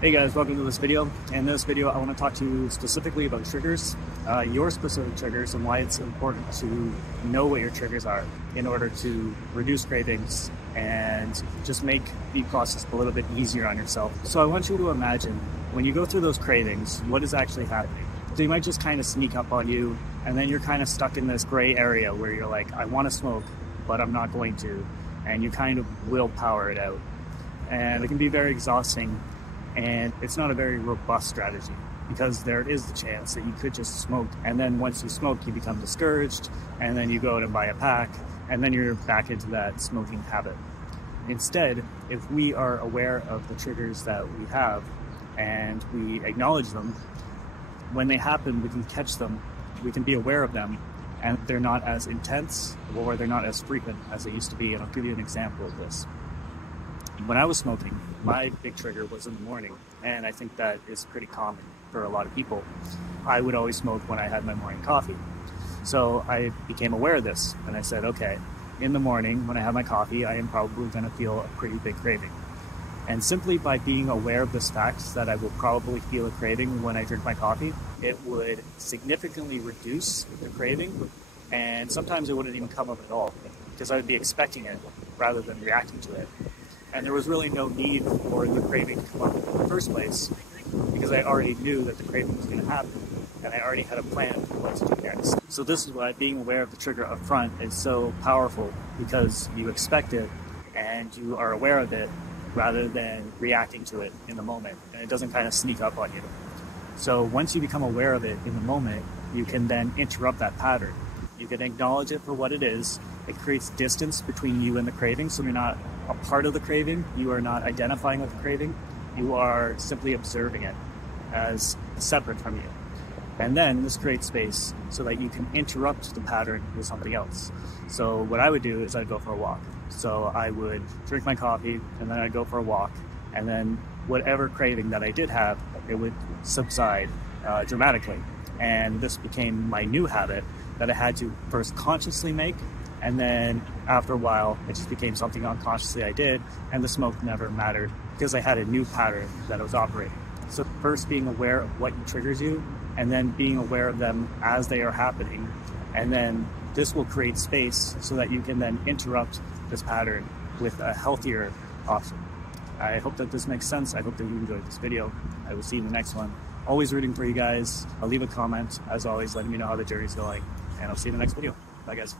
Hey guys, welcome to this video. In this video, I want to talk to you specifically about triggers, your specific triggers, and why it's important to know what your triggers are in order to reduce cravings and just make the process a little bit easier on yourself. So I want you to imagine when you go through those cravings, what is actually happening. They might just kind of sneak up on you, and then you're kind of stuck in this gray area where you're like, I want to smoke, but I'm not going to, and you kind of willpower it out. And it can be very exhausting. And it's not a very robust strategy because there is the chance that you could just smoke, and then once you smoke you become discouraged, and then you go out and buy a pack, and then you're back into that smoking habit. Instead, if we are aware of the triggers that we have and we acknowledge them, when they happen we can catch them, we can be aware of them, and they're not as intense or they're not as frequent as they used to be. And I'll give you an example of this. When I was smoking, my big trigger was in the morning, and I think that is pretty common for a lot of people. I would always smoke when I had my morning coffee. So I became aware of this, and I said, okay, in the morning when I have my coffee, I am probably going to feel a pretty big craving. And simply by being aware of this fact that I will probably feel a craving when I drink my coffee, it would significantly reduce the craving, and sometimes it wouldn't even come up at all because I would be expecting it rather than reacting to it. And there was really no need for the craving to come up in the first place because I already knew that the craving was going to happen, and I already had a plan for what to do next. So this is why being aware of the trigger up front is so powerful, because you expect it and you are aware of it rather than reacting to it in the moment, and it doesn't kind of sneak up on you. So once you become aware of it in the moment, you can then interrupt that pattern. You can acknowledge it for what it is. It creates distance between you and the craving, so you're not a part of the craving, you are not identifying with the craving, you are simply observing it as separate from you. And then this creates space so that you can interrupt the pattern with something else. So what I would do is I'd go for a walk. So I would drink my coffee, and then I'd go for a walk, and then whatever craving that I did have, it would subside dramatically. And this became my new habit that I had to first consciously make, and then after a while it just became something unconsciously I did, and the smoke never mattered because I had a new pattern that I was operating. So first being aware of what triggers you, and then being aware of them as they are happening, and then this will create space so that you can then interrupt this pattern with a healthier option. I hope that this makes sense. I hope that you enjoyed this video. I will see you in the next one. Always rooting for you guys. I'll leave a comment as always letting me know how the journey's going, and I'll see you in the next video. Bye guys.